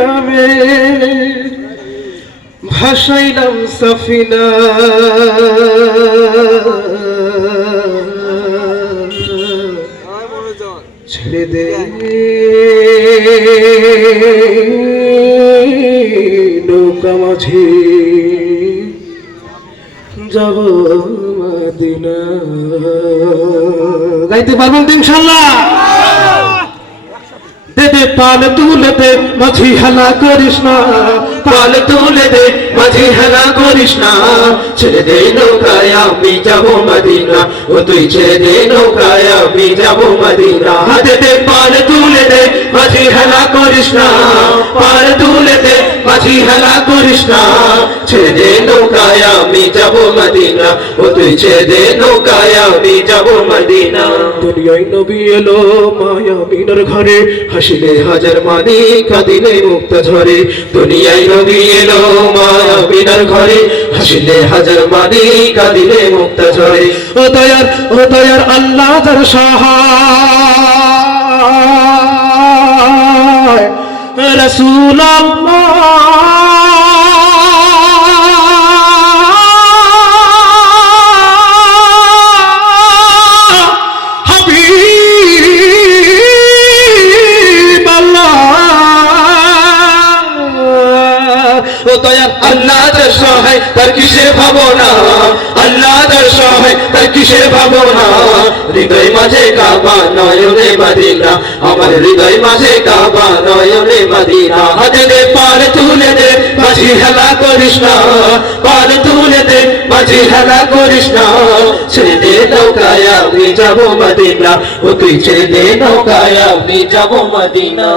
নামে ভাসাইলাম সাফিনা ছেড়ে দে নৌকা মাঝি যাব মদিনা। গাইতে পারবেন তো ইনশাআল্লাহ? দে দে পাল তুলে দে মাঝি হেলা করিস না, পাল তুলে দে মাঝি হেলা করিস না, ছেড়ে দে নৌকায় আমি যাব মদিনা, ও তুই ছেড়ে দে নৌকায় আমি যাব মদিনা। দে দে পাল তুলে দে মাঝি হেলা করিস না, পাল তুলে দে মাঝি হেলা করিস না, ছেড়ে দে নৌকায় আমি যাব মদিনা, ও তুই ছেড়ে দে নৌকায় আমি যাব মদিনা। দুনিয়ায় নবী এলো মায়াবিনের ঘরে, হাসিলে হাজার মানি কাঁদিলে মুক্তা ঝরে। দুনিয়ায় নবী এলো মায়াবিনের ঘরে, হাসিলে হাজার মানি কাঁদিলে মুক্তা ঝরে। ও দয়ার আল্লাহ যার সহায় রাসূল ও দয়ার আল্লাহ যার সহায় তার কিসের ভাবনা, আল্লাহ যার সহায় তার কিসের ভাবনা। হৃদয় মাঝে কাবা নয়নে মদিনা, আমার হৃদয় মাঝে কাবা নয়নে মদিনা। হাতে দে পাল তুলে দে মাঝি হেলা করিস না, পাল তুলে দে মাঝি হেলা করিস না, ছেড়ে দে নৌকায় আমি যাব মদিনা, ও তুই ছেড়ে দে নৌকায় আমি যাব মদিনা।